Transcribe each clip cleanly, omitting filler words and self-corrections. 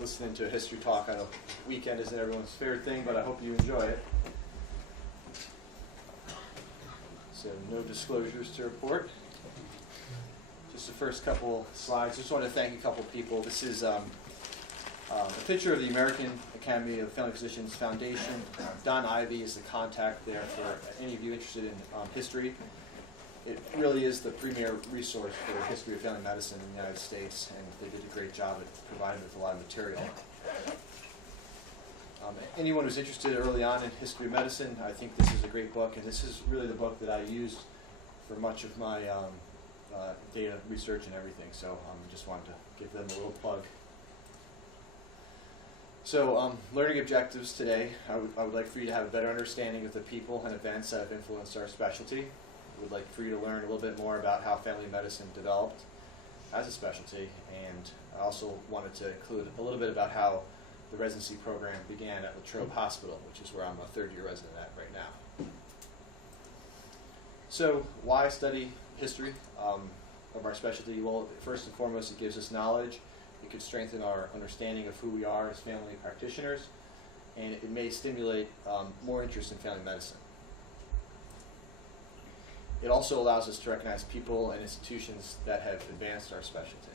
listening to a history talk on a weekend isn't everyone's favorite thing, but I hope you enjoy it. So no disclosures to report. Just the first couple slides. Just want to thank a couple people. This is a picture of the American Academy of Family Physicians Foundation. Don Ivey is the contact there for any of you interested in history. It really is the premier resource for the history of family medicine in the United States, and they did a great job at providing with a lot of material. Anyone who's interested early on in history of medicine, I think this is a great book, and this is really the book that I used for much of my data research and everything, so just wanted to give them a little plug. So learning objectives today, I would like for you to have a better understanding of the people and events that have influenced our specialty. I would like for you to learn a little bit more about how family medicine developed as a specialty, and I also wanted to include a little bit about how the residency program began at Latrobe Hospital, which is where I'm a third-year resident at right now. So why study history of our specialty? Well, first and foremost, it gives us knowledge. It could strengthen our understanding of who we are as family practitioners, and it may stimulate more interest in family medicine. It also allows us to recognize people and institutions that have advanced our specialty.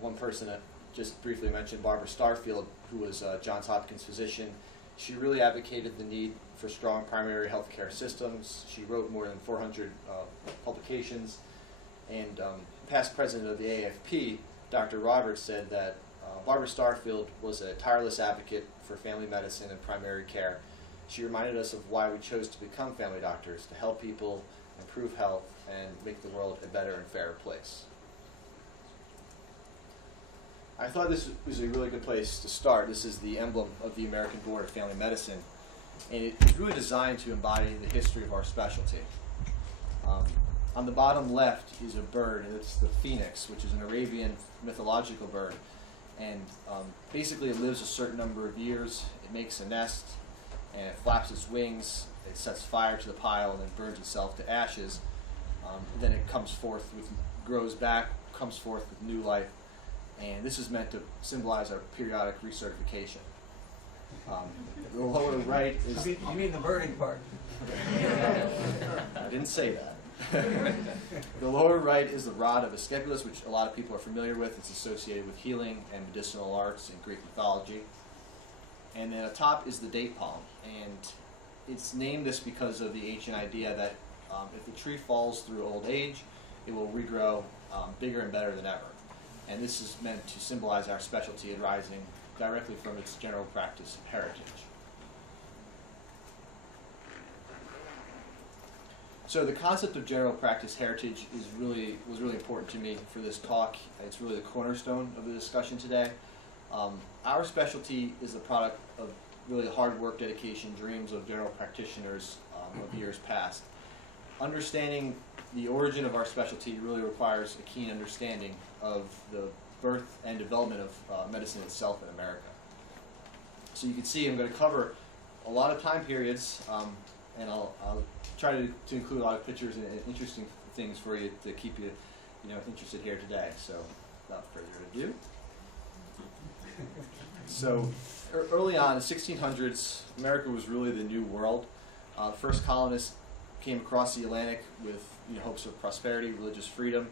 One person that just briefly mentioned, Barbara Starfield, who was a Johns Hopkins physician. She really advocated the need for strong primary health care systems. She wrote more than 400 publications. And past president of the AFP, Dr. Roberts, said that Barbara Starfield was a tireless advocate for family medicine and primary care. She reminded us of why we chose to become family doctors, to help people improve health and make the world a better and fairer place. I thought this was a really good place to start. This is the emblem of the American Board of Family Medicine, and it's really designed to embody the history of our specialty. On the bottom left is a bird, and it's the phoenix, which is an Arabian mythological bird, and basically it lives a certain number of years. It makes a nest, and it flaps its wings, it sets fire to the pile, and then burns itself to ashes. Then it comes forth grows back, comes forth with new life, and this is meant to symbolize our periodic recertification. The lower right is... You mean the burning part? I didn't say that. The lower right is the rod of Asclepius, which a lot of people are familiar with. It's associated with healing and medicinal arts in Greek mythology. And then atop is the date palm, and it's named this because of the ancient idea that if the tree falls through old age, it will regrow bigger and better than ever. And this is meant to symbolize our specialty arising directly from its general practice heritage. So the concept of general practice heritage was really important to me for this talk. It's really the cornerstone of the discussion today. Our specialty is the product of really hard work, dedication, dreams of general practitioners of years past. Understanding the origin of our specialty really requires a keen understanding of the birth and development of medicine itself in America. So you can see I'm going to cover a lot of time periods, and I'll try to include a lot of pictures and interesting things for you to keep you, interested here today. So without further ado. So early on in the 1600s, America was really the new world. The first colonists came across the Atlantic with hopes of prosperity, religious freedom.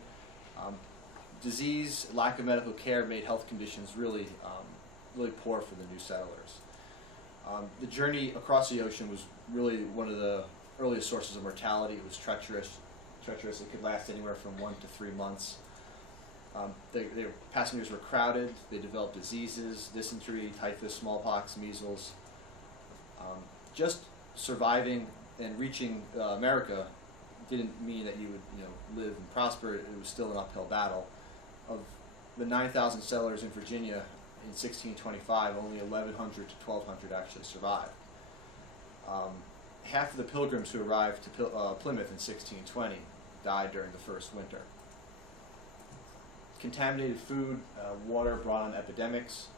Disease, lack of medical care made health conditions really poor for the new settlers. The journey across the ocean was really one of the earliest sources of mortality. It was treacherous. It could last anywhere from 1 to 3 months. Their passengers were crowded. They developed diseases, dysentery, typhus, smallpox, measles. Just surviving and reaching America didn't mean that you would live and prosper. It was still an uphill battle. Of the 9,000 settlers in Virginia in 1625, only 1,100 to 1,200 actually survived. Half of the pilgrims who arrived to Plymouth in 1620 died during the first winter. Contaminated food, water brought on epidemics.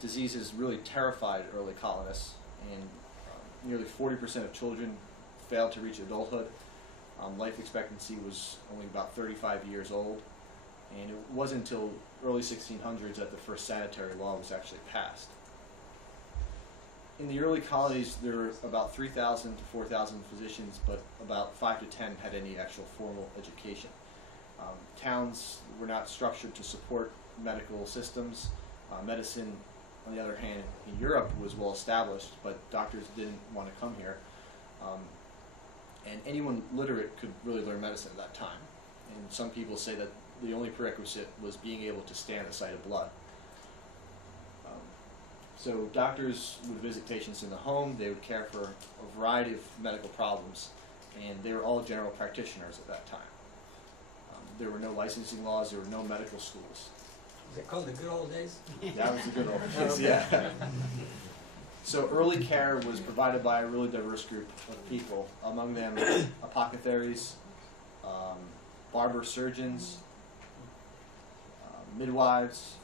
Diseases really terrified early colonists, and nearly 40% of children failed to reach adulthood. Life expectancy was only about 35 years old, And it wasn't until early 1600s that the first sanitary law was actually passed. In the early colonies, there were about 3,000 to 4,000 physicians, but about 5 to 10 had any actual formal education. Towns were not structured to support medical systems. Medicine, on the other hand, in Europe was well established, but doctors didn't want to come here. And anyone literate could really learn medicine at that time. And some people say that the only prerequisite was being able to stand the sight of blood. So doctors would visit patients in the home, they would care for a variety of medical problems, and they were all general practitioners at that time. There were no licensing laws, there were no medical schools. Was it called the good old days? That was the good old days, yeah. So early care was provided by a really diverse group of people, among them apothecaries, barber surgeons, midwives,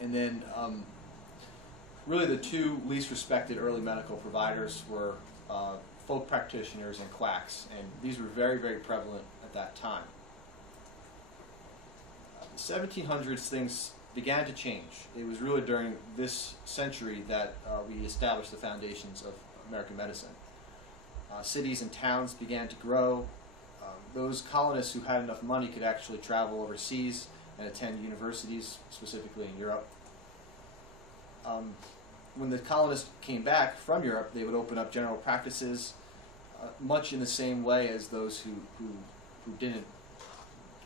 and then really the two least respected early medical providers were folk practitioners and quacks, and these were very, very prevalent at that time. The 1700s, things began to change. It was really during this century that we established the foundations of American medicine. Cities and towns began to grow. Those colonists who had enough money could actually travel overseas and attend universities, specifically in Europe. When the colonists came back from Europe, they would open up general practices, much in the same way as those who didn't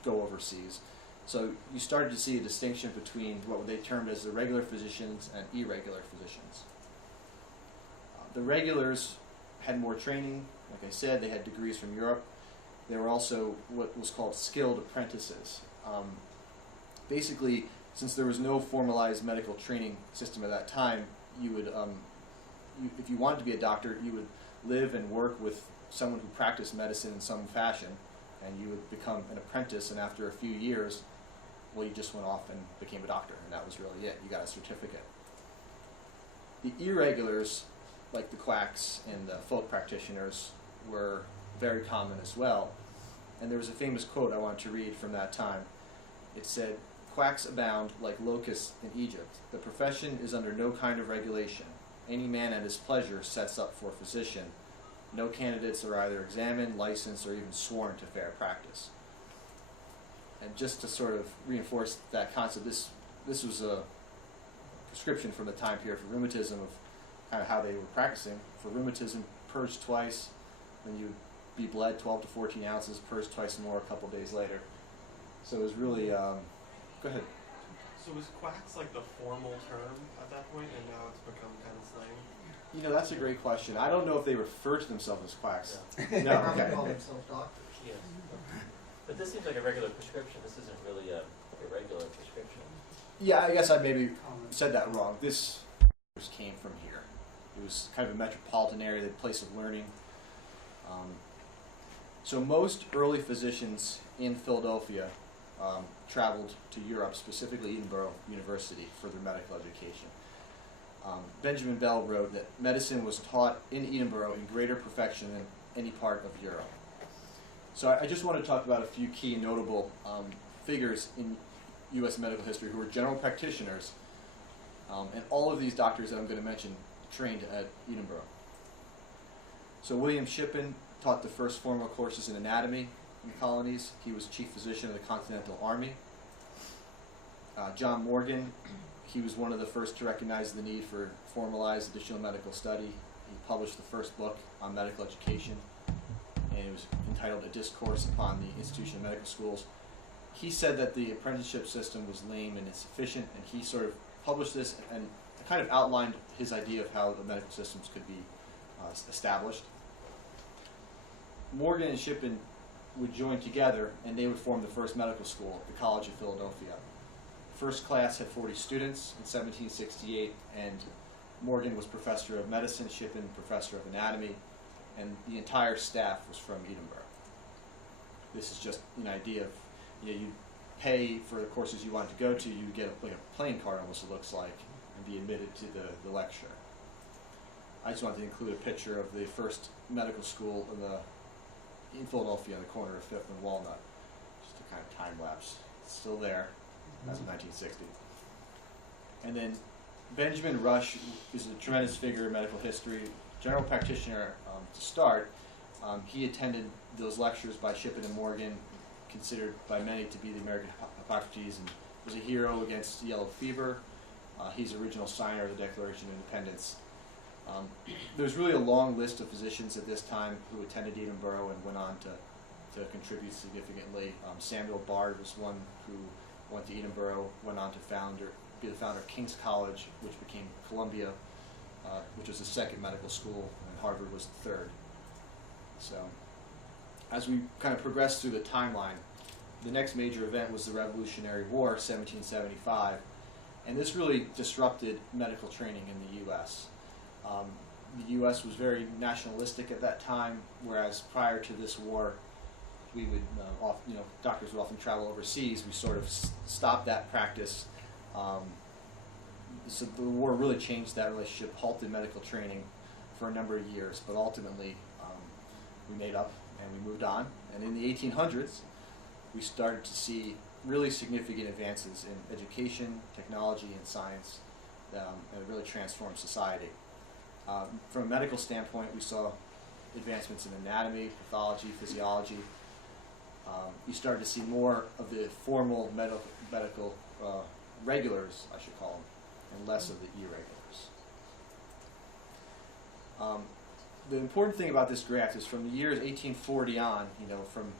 go overseas. So you started to see a distinction between what they termed as the regular physicians and irregular physicians. The regulars had more training. Like I said, they had degrees from Europe. They were also what was called skilled apprentices. Basically, since there was no formalized medical training system at that time, you would, if you wanted to be a doctor, you would live and work with someone who practiced medicine in some fashion, and you would become an apprentice, and after a few years, well, you just went off and became a doctor, and that was really it. You got a certificate. The irregulars, like the quacks and the folk practitioners, were very common as well. And there was a famous quote I want to read from that time. It said, "Quacks abound like locusts in Egypt. The profession is under no kind of regulation. Any man at his pleasure sets up for physician. No candidates are either examined, licensed, or even sworn to fair practice." And just to sort of reinforce that concept, this was a prescription from the time period for rheumatism of kind of how they were practicing. For rheumatism, purge twice, then you'd be bled 12 to 14 ounces, purge twice more a couple days later. So it was really, go ahead. So was quacks like the formal term at that point, and now it's become kind of slang? You know, that's a great question. I don't know if they refer to themselves as quacks. Yeah. No, Probably okay. call themselves doctors. Yes. But this seems like a regular prescription. This isn't really a irregular prescription. Yeah, I guess I maybe said that wrong. This came from here. It was kind of a metropolitan area, the place of learning. So most early physicians in Philadelphia traveled to Europe, specifically Edinburgh University, for their medical education. Benjamin Bell wrote that medicine was taught in Edinburgh in greater perfection than any part of Europe. So I just want to talk about a few key notable figures in U.S. medical history who were general practitioners, and all of these doctors that I'm going to mention trained at Edinburgh. So William Shippen taught the first formal courses in anatomy in the colonies. He was chief physician of the Continental Army. John Morgan, he was one of the first to recognize the need for formalized additional medical study. He published the first book on medical education, and it was entitled A Discourse Upon the Institution of Medical Schools. He said that the apprenticeship system was lame and insufficient, and he sort of published this and kind of outlined his idea of how the medical systems could be established. Morgan and Shippen would join together, and they would form the first medical school at the College of Philadelphia. The first class had 40 students in 1768, and Morgan was professor of medicine, Shippen professor of anatomy, and the entire staff was from Edinburgh. This is just an idea of, you know, you pay for the courses you want to go to, you get like a playing card almost, it looks like, and be admitted to the lecture. I just wanted to include a picture of the first medical school in Philadelphia on the corner of 5th and Walnut, just to kind of time lapse still there. That's 1960. And then Benjamin Rush is a tremendous figure in medical history, general practitioner to start. He attended those lectures by Shippen and Morgan, considered by many to be the American Hippocrates, and was a hero against yellow fever. He's the original signer of the Declaration of Independence. There's really a long list of physicians at this time who attended Edinburgh and went on to contribute significantly. Samuel Bard was one who went to Edinburgh, went on to be the founder of King's College, which became Columbia, which was the second medical school, and Harvard was the third. So as we kind of progress through the timeline, the next major event was the Revolutionary War, 1775, and this really disrupted medical training in the U.S. The U.S. was very nationalistic at that time, whereas prior to this war, we would, doctors would often travel overseas. We sort of stopped that practice. So the war really changed that relationship, halted medical training for a number of years, but ultimately we made up and we moved on. And in the 1800s, we started to see really significant advances in education, technology, and science and it really transformed society. From a medical standpoint, we saw advancements in anatomy, pathology, physiology. You started to see more of the formal medical regulars, I should call them, and less of the irregulars. The important thing about this graph is from the years 1840 on, from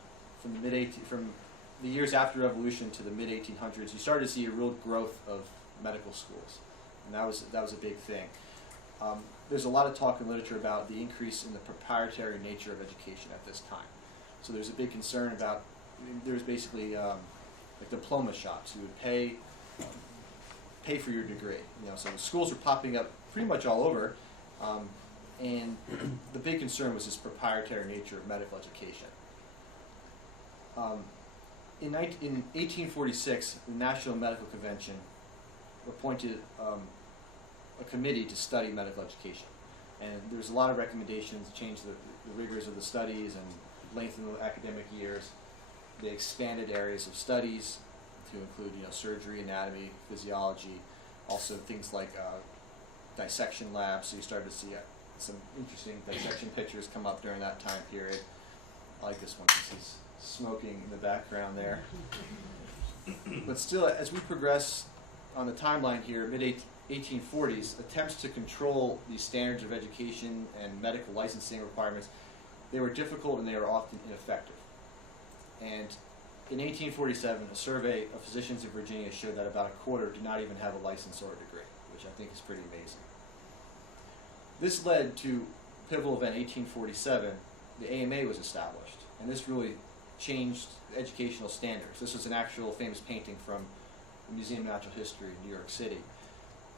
the years after Revolution to the mid 1800s, you started to see a real growth of medical schools, and that was a big thing. There's a lot of talk in literature about the increase in the proprietary nature of education at this time. So there's a big concern about, there's basically like diploma shops who would pay for your degree. So the schools were popping up pretty much all over, and the big concern was this proprietary nature of medical education. In 1846, the National Medical Convention appointed a committee to study medical education, and there's a lot of recommendations to change the rigors of the studies and lengthen the academic years. They expanded areas of studies to include, surgery, anatomy, physiology, also things like dissection labs. So you started to see some interesting dissection pictures come up during that time period. I like this one because he's smoking in the background there. But still, as we progress on the timeline here, mid-1840s, attempts to control these standards of education and medical licensing requirements, they were difficult and they were often ineffective. And in 1847, a survey of physicians in Virginia showed that about a quarter did not even have a license or a degree, which I think is pretty amazing. This led to pivotal event 1847. The AMA was established, and this really changed educational standards. This was an actual famous painting from the Museum of Natural History in New York City,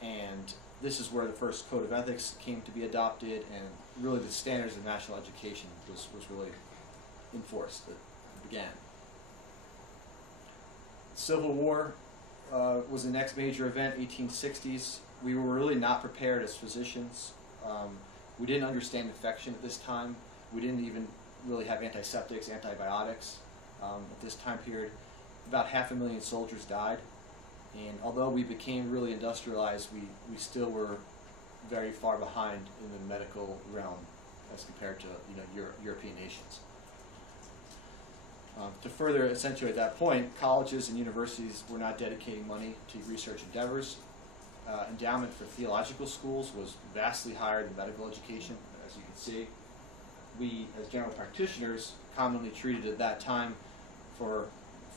and this is where the first code of ethics came to be adopted, and really the standards of national education was really enforced. It began. Civil War was the next major event, 1860s. We were really not prepared as physicians. We didn't understand infection at this time. We didn't even really have antiseptics, antibiotics at this time period. About 500,000 soldiers died. And although we became really industrialized, we still were very far behind in the medical realm as compared to European nations. To further accentuate that point, colleges and universities were not dedicating money to research endeavors. Endowment for theological schools was vastly higher than medical education, as you can see. We, as general practitioners, commonly treated at that time for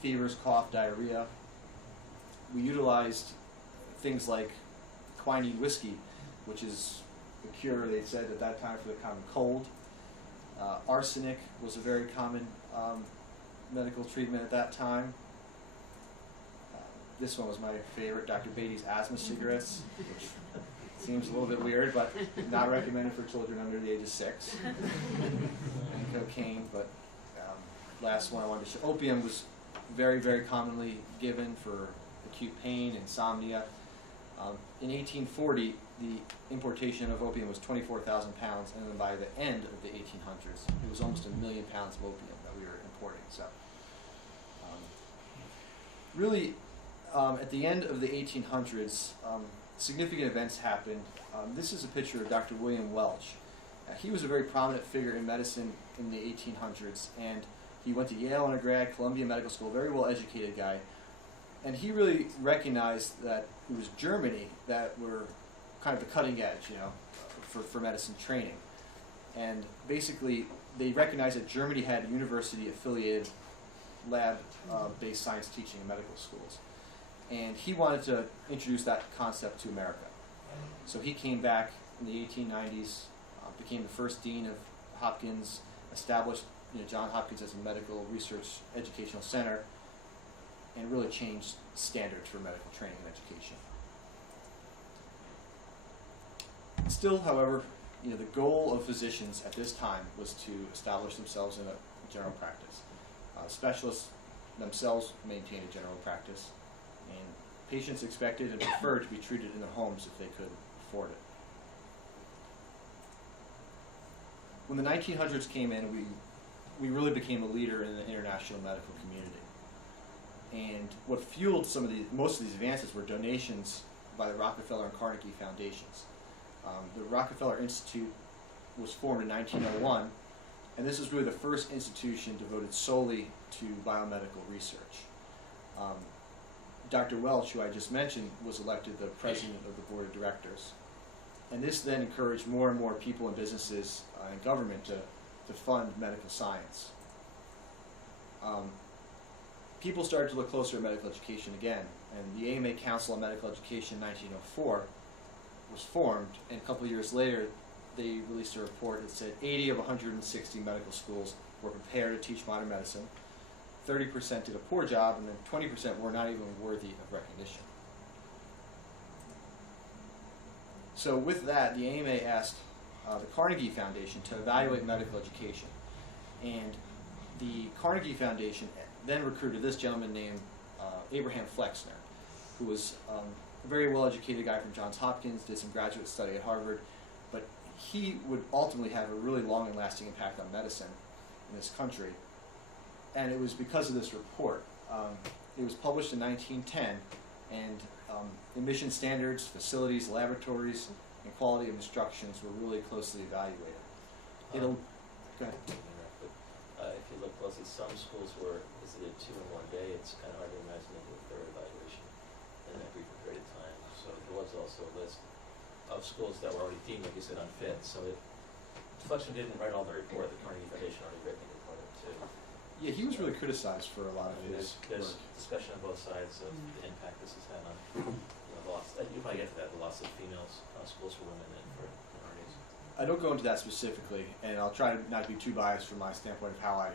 fevers, cough, diarrhea. We utilized things like quinine whiskey, which is the cure, they said, at that time for the common cold. Arsenic was a very common medical treatment at that time. This one was my favorite, Dr. Beatty's asthma cigarettes, which seems a little bit weird, but not recommended for children under the age of 6. And cocaine, but last one I wanted to show. Opium was very, very commonly given for acute pain, insomnia. In 1840, the importation of opium was 24,000 pounds, and then by the end of the 1800s, it was almost 1 million pounds of opium that we were importing. So, really, at the end of the 1800s, significant events happened. This is a picture of Dr. William Welch. He was a very prominent figure in medicine in the 1800s, and he went to Yale undergrad, Columbia Medical School, very well-educated guy. And he really recognized that it was Germany that were kind of the cutting edge, for medicine training. And basically, they recognized that Germany had university-affiliated lab-based science teaching in medical schools. And he wanted to introduce that concept to America. So he came back in the 1890s, became the first dean of Hopkins, established Johns Hopkins as a medical research educational center, and really changed standards for medical training and education. Still, however, the goal of physicians at this time was to establish themselves in a general practice. Specialists themselves maintained a general practice, and patients expected and preferred to be treated in their homes if they could afford it. When the 1900s came in, we really became a leader in the international medical community. And what fueled most of these advances were donations by the Rockefeller and Carnegie foundations. The Rockefeller Institute was formed in 1901, and this is really the first institution devoted solely to biomedical research. Dr. Welch, who I just mentioned, was elected the president of the board of directors. And this then encouraged more and more people and businesses and government to fund medical science. People started to look closer at medical education again, and the AMA Council on Medical Education in 1904 was formed, and a couple of years later they released a report that said 80 of 160 medical schools were prepared to teach modern medicine, 30% did a poor job, and then 20% were not even worthy of recognition. So with that, the AMA asked the Carnegie Foundation to evaluate medical education. And the Carnegie Foundation then recruited this gentleman named Abraham Flexner, who was a very well-educated guy from Johns Hopkins, did some graduate study at Harvard, but he would ultimately have a really long and lasting impact on medicine in this country. And it was because of this report. It was published in 1910, and admission standards, facilities, laboratories, and quality of instructions were really closely evaluated. Go ahead. If you look closely, some schools were visited 2 in 1 day. It's kind of hard to imagine they do a thorough evaluation in that brief period of time. So there was also a list of schools that were already deemed, like you said, unfit. So Flexner didn't write all the report. The Carnegie Foundation already wrote the report too. Yeah, he was really criticized for a lot of his There's work. discussion on both sides of the impact this has had on the loss. You probably get to that, the loss of females, schools for women and for minorities. I don't go into that specifically, and I'll try not to be too biased from my standpoint of how I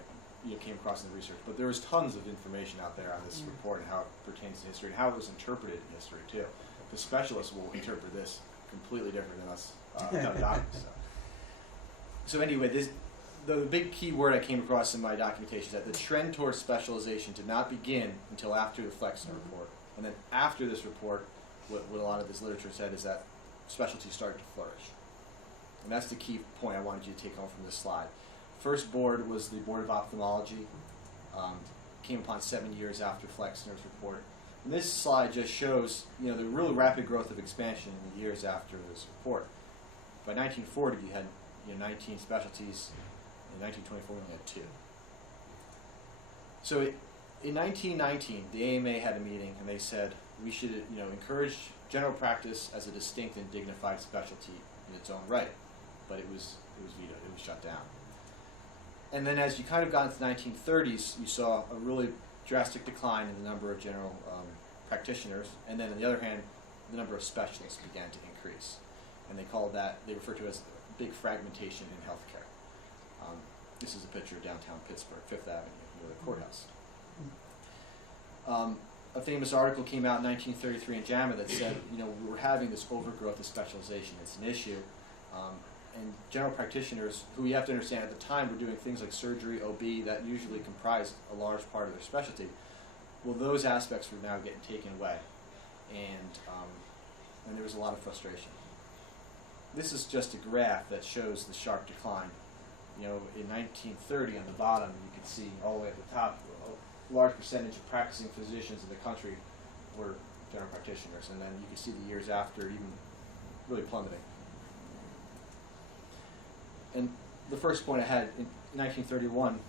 came across in the research, but there was tons of information out there on this report and how it pertains to history and how it was interpreted in history too. The specialists will interpret this completely different than us doctors. So anyway, the big key word I came across in my documentation is that the trend towards specialization did not begin until after the Flexner report. And then after this report, what a lot of this literature said is that specialties started to flourish. And that's the key point I wanted you to take home from this slide. First board was the Board of Ophthalmology. Came upon 7 years after Flexner's report. And this slide just shows the real rapid growth of expansion in the years after this report. By 1940, you had 19 specialties. In 1924, we only had 2. So in 1919, the AMA had a meeting, and they said we should encourage general practice as a distinct and dignified specialty in its own right. But it was vetoed. It was shut down. And then as you kind of got into the 1930s, you saw a really drastic decline in the number of general practitioners, and then on the other hand, the number of specialists began to increase. And they refer to it as big fragmentation in healthcare. This is a picture of downtown Pittsburgh, 5th Avenue, near the courthouse. A famous article came out in 1933 in JAMA that said, we're having this overgrowth of specialization. It's an issue. And general practitioners, who you have to understand at the time were doing things like surgery, OB, that usually comprised a large part of their specialty. Well, those aspects were now getting taken away. And there was a lot of frustration. This is just a graph that shows the sharp decline. In 1930 on the bottom, you can see all the way at the top, large percentage of practicing physicians in the country were general practitioners, and then you can see the years after even really plummeting. And the first point I had, in 1931,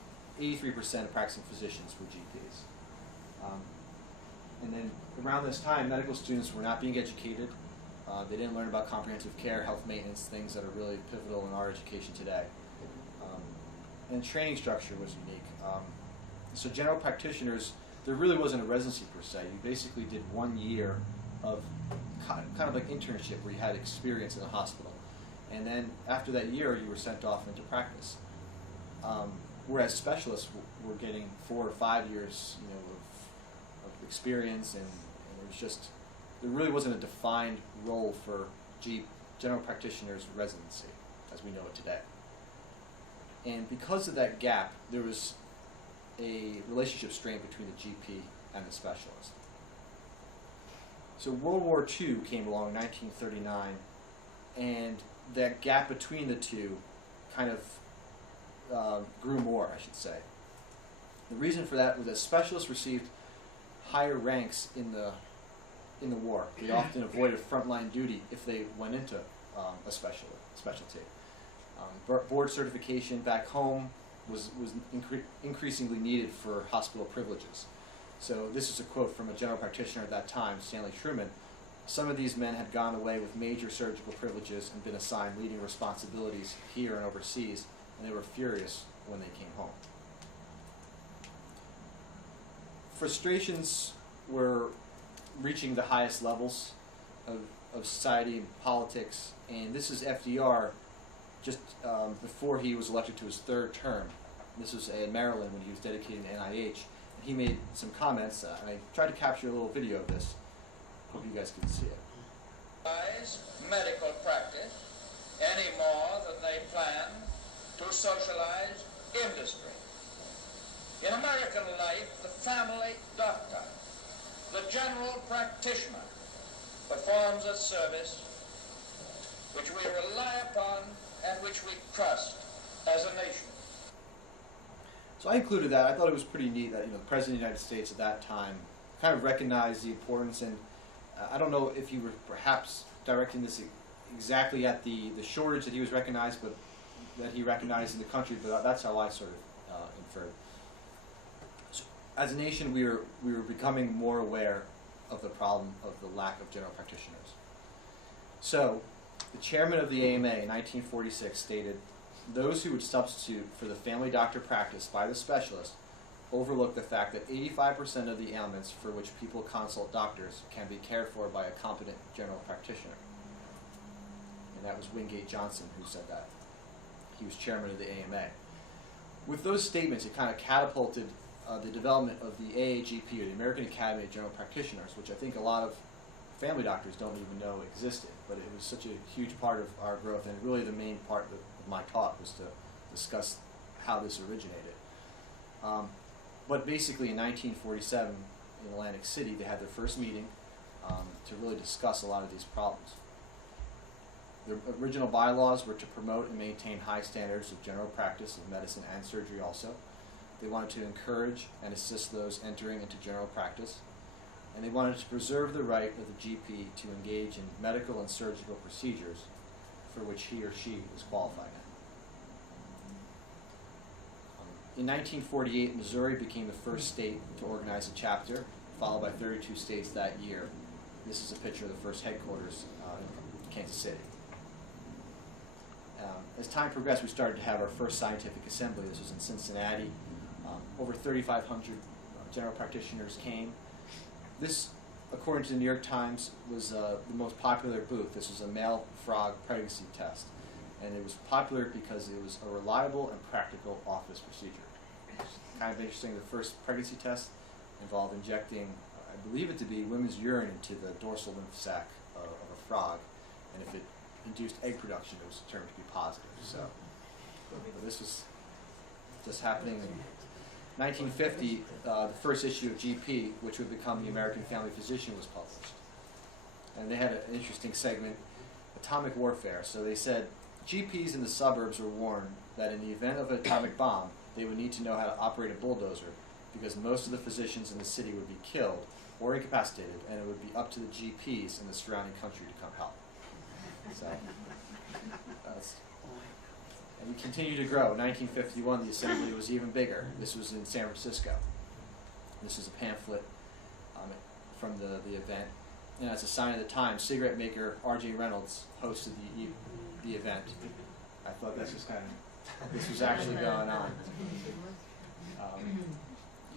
83% of practicing physicians were GPs. And then around this time, medical students were not being educated. They didn't learn about comprehensive care, health maintenance, things that are really pivotal in our education today. And training structure was unique. So general practitioners, there really wasn't a residency per se. You basically did 1 year of kind of like internship where you had experience in a hospital. And then after that year, you were sent off into practice. Whereas specialists were getting 4 or 5 years, of experience, and it was just, there really wasn't a defined role for general practitioners' residency as we know it today. And because of that gap, there was a relationship strain between the GP and the specialist. So World War II came along in 1939, and that gap between the two kind of grew more, I should say. The reason for that was that specialists received higher ranks in the war. They often avoided frontline duty if they went into a specialty. Board certification back home was increasingly needed for hospital privileges. So this is a quote from a general practitioner at that time, Stanley Truman. Some of these men had gone away with major surgical privileges and been assigned leading responsibilities here and overseas, and they were furious when they came home. Frustrations were reaching the highest levels of society and politics, and this is FDR just before he was elected to his 3rd term. This was in Maryland when he was dedicated to NIH. And he made some comments, and I tried to capture a little video of this. Hope you guys can see it. Medical practice any more than they plan to socialize industry. In American life, the family doctor, the general practitioner, performs a service which we rely upon and which we trust as a nation. So I included that. I thought it was pretty neat that the President of the United States at that time kind of recognized the importance, and I don't know if you were perhaps directing this exactly at the shortage that he was recognized, but that he recognized in the country, but that's how I sort of inferred. So as a nation, we were becoming more aware of the problem of the lack of general practitioners. So the chairman of the AMA in 1946 stated, "Those who would substitute for the family doctor practice by the specialist overlook the fact that 85% of the ailments for which people consult doctors can be cared for by a competent general practitioner." And that was Wingate Johnson who said that. He was chairman of the AMA. With those statements, it kind of catapulted the development of the AAGP, or the American Academy of General Practitioners, which I think a lot of family doctors don't even know existed, but it was such a huge part of our growth, and really the main part of my talk was to discuss how this originated. But basically in 1947 in Atlantic City, they had their first meeting to really discuss a lot of these problems. The original bylaws were to promote and maintain high standards of general practice of medicine and surgery also. They wanted to encourage and assist those entering into general practice, and they wanted to preserve the right of the GP to engage in medical and surgical procedures for which he or she is qualified in. In 1948, Missouri became the first state to organize a chapter, followed by 32 states that year. This is a picture of the first headquarters in Kansas City. As time progressed, we started to have our first scientific assembly. This was in Cincinnati. Over 3,500 general practitioners came. This, according to the New York Times, was the most popular booth. This was a male frog pregnancy test, and it was popular because it was a reliable and practical office procedure. It's kind of interesting. The first pregnancy test involved injecting, I believe it to be women's urine into the dorsal lymph sac of a frog, and if it induced egg production, it was determined to be positive. So, but this was just happening in 1950. The first issue of GP, which would become the American Family Physician, was published, and they had an interesting segment, atomic warfare. So they said GPs in the suburbs were warned that in the event of an atomic bomb, they would need to know how to operate a bulldozer because most of the physicians in the city would be killed or incapacitated, and it would be up to the GPs in the surrounding country to come help. So, and we continue to grow. In 1951, the assembly was even bigger. This was in San Francisco. This is a pamphlet from the event. And as a sign of the times, cigarette maker R.J. Reynolds hosted the event. I thought this was actually going on.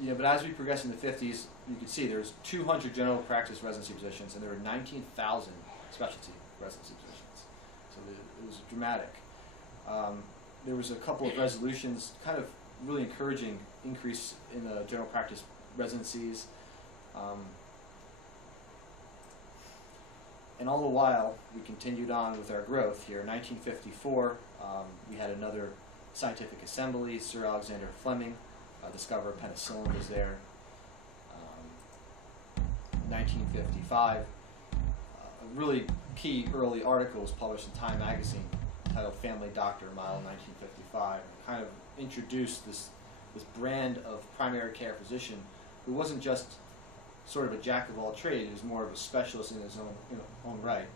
But as we progress in the 50s, you can see there's 200 general practice residency positions, and there were 19,000 specialty residency positions. So it was dramatic. There was a couple of resolutions kind of really encouraging increase in the general practice residencies. And all the while, we continued on with our growth here. In 1954, we had another scientific assembly. Sir Alexander Fleming, discoverer of penicillin, was there. 1955, a really key early article was published in Time magazine titled Family Doctor, Mile 1955, and kind of introduced this brand of primary care physician who wasn't just sort of a jack of all trades, he was more of a specialist in his own right.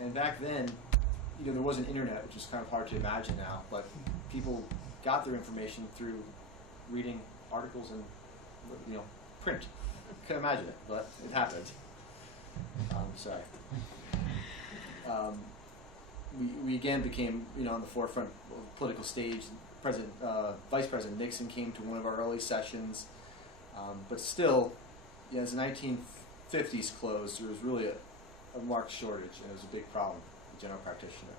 And back then, there wasn't internet, which is kind of hard to imagine now, but people got their information through reading articles and print. Couldn't imagine it, but it happened. We again became on the forefront of the political stage. Vice President Nixon came to one of our early sessions, but still, as the 1950s closed, there was really a marked shortage, and it was a big problem for the general practitioner.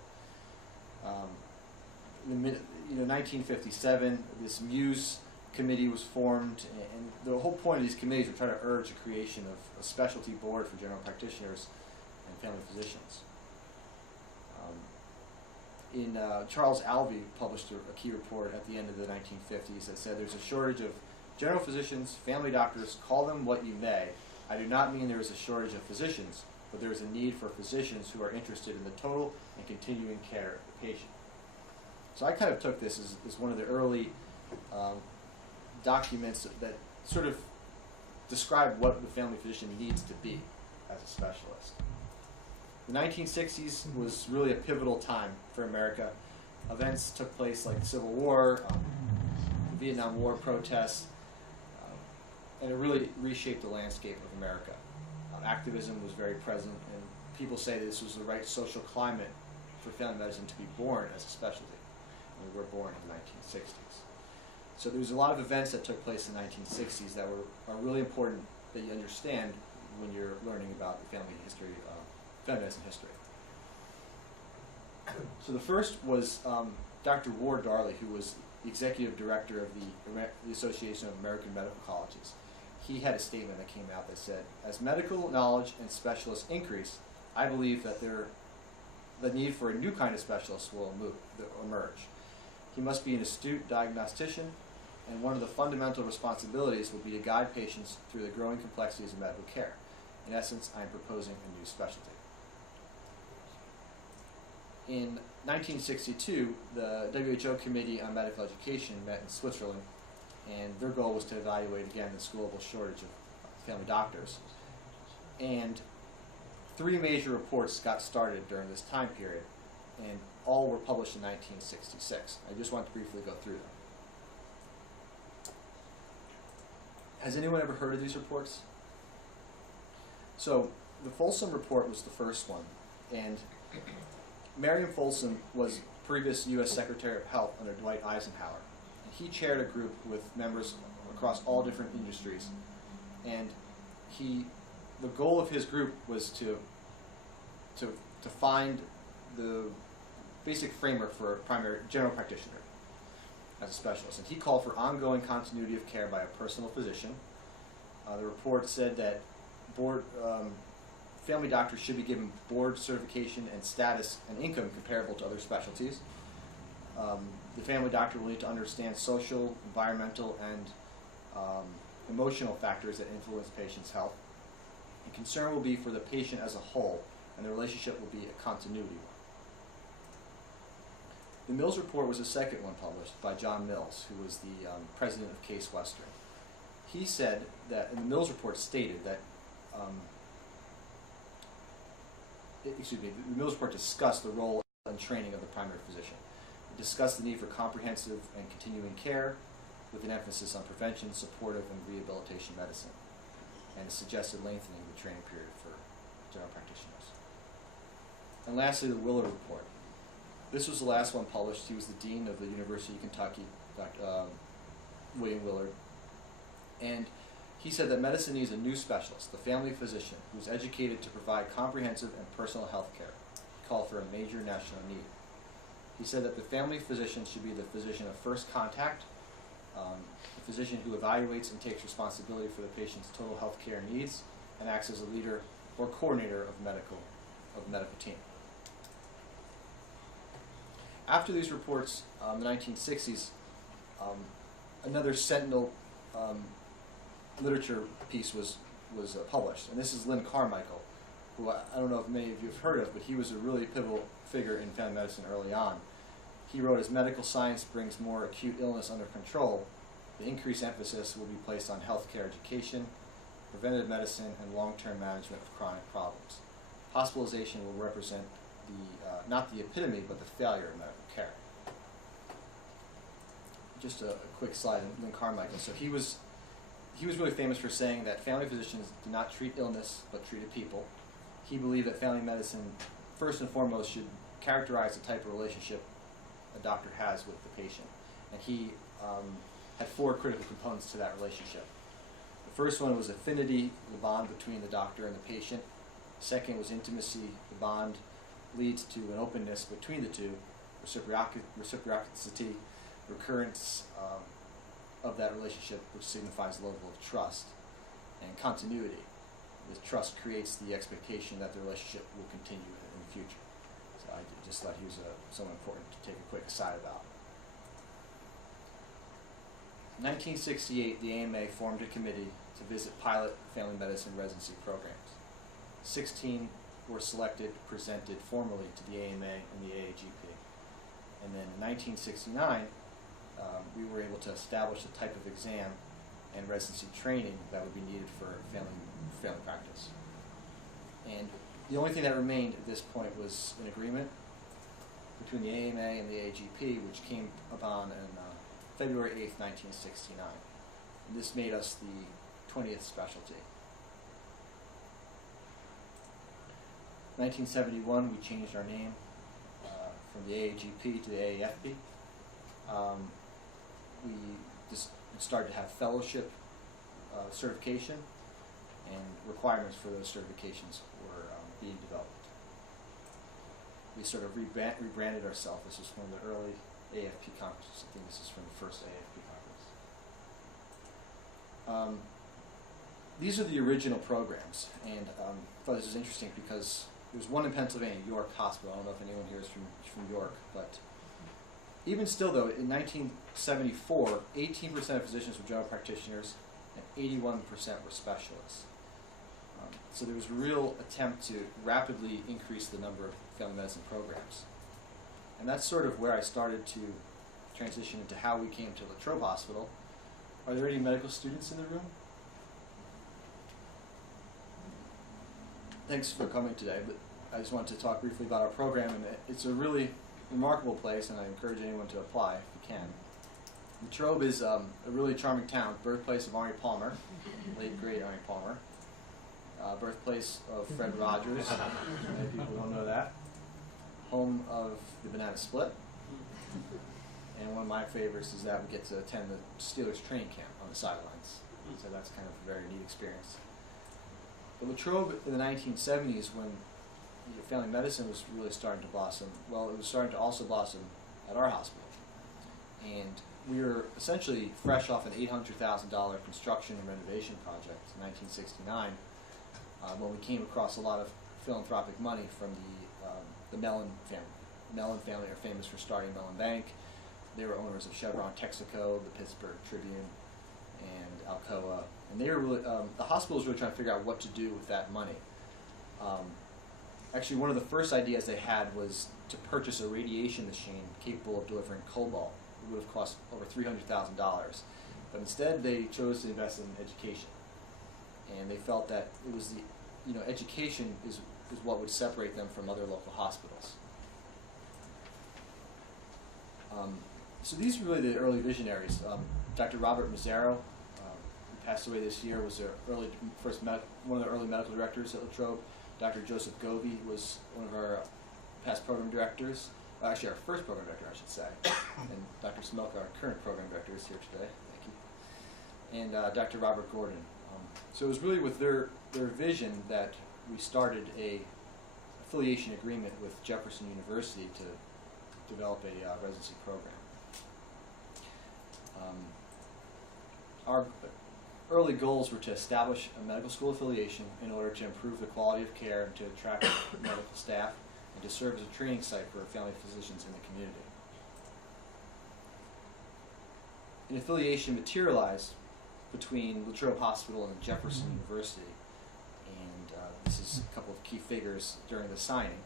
In 1957, this Muse committee was formed, and the whole point of these committees were trying to urge the creation of a specialty board for general practitioners and family physicians. Charles Alvey published a key report at the end of the 1950s that said there's a shortage of general physicians, family doctors, call them what you may. I do not mean there is a shortage of physicians, but there is a need for physicians who are interested in the total and continuing care of the patient. So I kind of took this as one of the early documents that sort of describe what the family physician needs to be as a specialist. The 1960s was really a pivotal time for America. Events took place like the Civil War, the Vietnam War protests, and it really reshaped the landscape of America. Activism was very present, and people say that this was the right social climate for family medicine to be born as a specialty. And we were born in the 1960s. So there was a lot of events that took place in the 1960s that are really important that you understand when you're learning about the family history, family medicine history. So the first was Dr. Ward Darley, who was the executive director of the Association of American Medical Colleges. He had a statement that came out that said, as medical knowledge and specialists increase, I believe that the need for a new kind of specialist will emerge. He must be an astute diagnostician, and one of the fundamental responsibilities will be to guide patients through the growing complexities of medical care. In essence, I am proposing a new specialty. In 1962, the WHO Committee on Medical Education met in Switzerland, and their goal was to evaluate again this global shortage of family doctors. And 3 major reports got started during this time period, and all were published in 1966. I just want to briefly go through them. Has anyone ever heard of these reports? So the Folsom Report was the first one, and Marion Folsom was previous U.S. Secretary of Health under Dwight Eisenhower. And he chaired a group with members across all different industries, and the goal of his group was to find the basic framework for a primary general practitioner as a specialist. And he called for ongoing continuity of care by a personal physician. The report said that family doctors should be given board certification and status and income comparable to other specialties. The family doctor will need to understand social, environmental, and emotional factors that influence patients' health. And concern will be for the patient as a whole, and the relationship will be a continuity one. The Mills Report was the second one published by John Mills, who was the president of Case Western. he said that, in the Mills report stated that, the Mills report discussed the role and training of the primary physician. It discussed the need for comprehensive and continuing care with an emphasis on prevention, supportive, and rehabilitation medicine, and it suggested lengthening the training period for general practitioners. And lastly, the Willard report. This was the last one published. He was the dean of the University of Kentucky, Dr. William Willard, and he said that medicine needs a new specialist, the family physician, who is educated to provide comprehensive and personal health care. He called for a major national need. He said that the family physician should be the physician of first contact, the physician who evaluates and takes responsibility for the patient's total health care needs and acts as a leader or coordinator of medical team. After these reports, in the 1960s, another sentinel literature piece was published, and this is Lynn Carmichael, who I don't know if many of you have heard of, but he was a really pivotal figure in family medicine early on. He wrote, "As medical science brings more acute illness under control, the increased emphasis will be placed on healthcare education, preventive medicine, and long-term management of chronic problems. Hospitalization will represent not the epitome, but the failure of medical care." Just a quick slide on Lynn Carmichael. So he was really famous for saying that family physicians do not treat illness, but treated people. He believed that family medicine, first and foremost, should characterize the type of relationship a doctor has with the patient. And he had 4 critical components to that relationship. The first one was affinity, the bond between the doctor and the patient. Second was intimacy. The bond leads to an openness between the two, reciprocity, recurrence of that relationship, which signifies the level of trust, and continuity. This trust creates the expectation that the relationship will continue in the future. So I just thought he was someone important to take a quick aside about. In 1968, the AMA formed a committee to visit pilot family medicine residency programs. 16 were selected, presented formally to the AMA and the AAGP. And then in 1969, we were able to establish the type of exam and residency training that would be needed for family practice. And the only thing that remained at this point was an agreement between the AMA and the AAGP, which came upon on February 8th, 1969. And this made us the 20th specialty. 1971, we changed our name from the AAGP to the AAFP. We just started to have fellowship certification, and requirements for those certifications were being developed. We sort of rebranded ourselves. This was one of the early AFP conferences. I think this is from the first AFP conference. These are the original programs, and I thought this was interesting because there's one in Pennsylvania, York Hospital. I don't know if anyone here is from York, but even still, though, in 1974, 18% of physicians were general practitioners and 81% were specialists. So there was a real attempt to rapidly increase the number of family medicine programs. And that's sort of where I started to transition into how we came to Latrobe Hospital. Are there any medical students in the room? Thanks for coming today, but I just wanted to talk briefly about our program, and it's a really remarkable place, and I encourage anyone to apply if you can. Latrobe is a really charming town, birthplace of Arnie Palmer, late great Arnie Palmer, birthplace of Fred Rogers, many people don't know that, home of the Banana Split, and one of my favorites is that we get to attend the Steelers training camp on the sidelines, so that's kind of a very neat experience. But Latrobe in the 1970s, when family medicine was really starting to blossom, well, it was starting to also blossom at our hospital. And we were essentially fresh off an $800,000 construction and renovation project in 1969 when we came across a lot of philanthropic money from the Mellon family. The Mellon family are famous for starting Mellon Bank. They were owners of Chevron Texaco, the Pittsburgh Tribune, and Alcoa. And they were really, the hospital was really trying to figure out what to do with that money. Actually, one of the first ideas they had was to purchase a radiation machine capable of delivering cobalt. It would have cost over $300,000. But instead, they chose to invest in education, and they felt that it was education is what would separate them from other local hospitals. So these are really the early visionaries. Dr. Robert Mazzaro, who passed away this year, was one of the early medical directors at Latrobe. Dr. Joseph Govey was one of our past program directors. Actually, our first program director, I should say. And Dr. Smelka, our current program director, is here today. Thank you. And Dr. Robert Gordon. So it was really with their vision that we started a affiliation agreement with Jefferson University to develop a residency program. Our early goals were to establish a medical school affiliation in order to improve the quality of care and to attract medical staff and to serve as a training site for family physicians in the community. An affiliation materialized between Latrobe Hospital and Jefferson University, and this is a couple of key figures during the signing,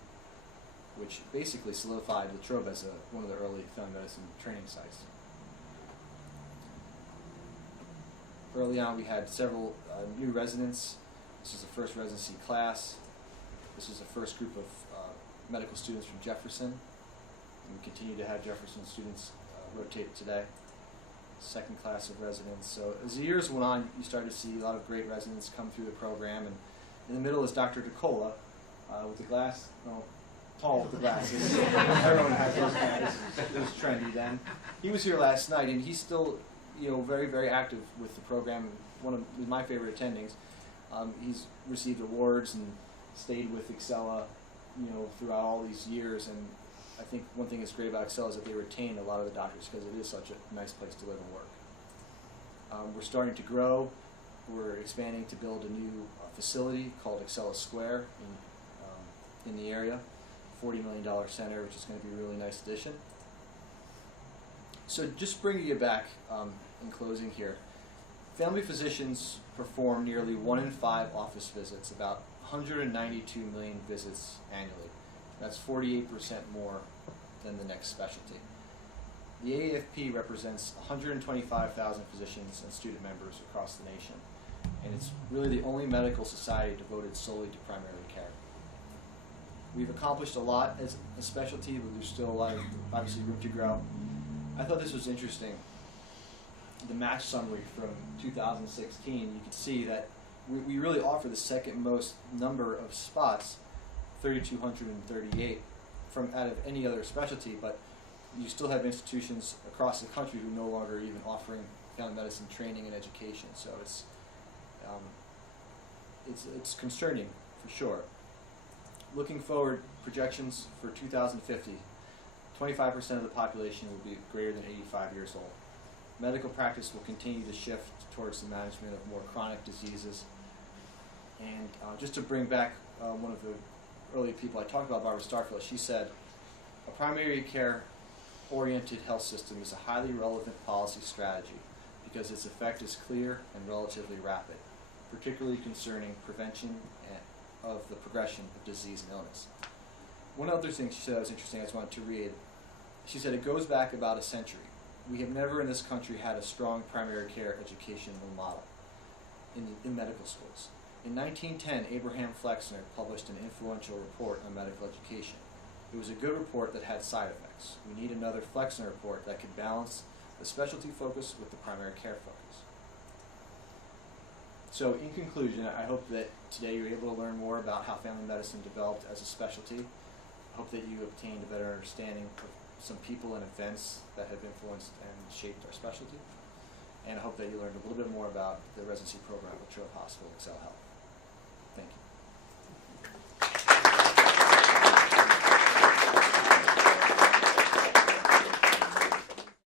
which basically solidified Latrobe as one of the early family medicine training sites. Early on, we had several new residents. This is the first residency class. This is the first group of medical students from Jefferson. And we continue to have Jefferson students rotate today. Second class of residents. So as the years went on, you started to see a lot of great residents come through the program. And in the middle is Dr. DeCola with the tall with the glasses. Everyone has those guys. It was trendy then. He was here last night, and he's still, very, very active with the program. One of my favorite attendings. He's received awards and stayed with Excella, throughout all these years. And I think one thing that's great about Excella is that they retain a lot of the doctors because it is such a nice place to live and work. We're starting to grow. We're expanding to build a new facility called Excella Square in the area. $40 million center, which is going to be a really nice addition. So just bringing you back in closing here, family physicians perform nearly 1 in 5 office visits, about 192 million visits annually. That's 48% more than the next specialty. The AAFP represents 125,000 physicians and student members across the nation, and it's really the only medical society devoted solely to primary care. We've accomplished a lot as a specialty, but there's still a lot of, obviously, room to grow. I thought this was interesting. The match summary from 2016, you could see that we really offer the second most number of spots, 3,238, from out of any other specialty, but you still have institutions across the country who are no longer even offering family medicine training and education. So it's concerning for sure. Looking forward, projections for 2050, 25% of the population will be greater than 85 years old. Medical practice will continue to shift towards the management of more chronic diseases. And just to bring back one of the early people I talked about, Barbara Starfield, she said, a primary care-oriented health system is a highly relevant policy strategy because its effect is clear and relatively rapid, particularly concerning prevention of the progression of disease and illness. One other thing she said that was interesting, I just wanted to read. She said, it goes back about a century. We have never in this country had a strong primary care educational model in medical schools. In 1910, Abraham Flexner published an influential report on medical education. It was a good report that had side effects. We need another Flexner report that could balance the specialty focus with the primary care focus. So in conclusion, I hope that today you're able to learn more about how family medicine developed as a specialty. I hope that you obtained a better understanding of some people and events that have influenced and shaped our specialty. And I hope that you learned a little bit more about the residency program at Latrobe Hospital, Excel Health. Thank you.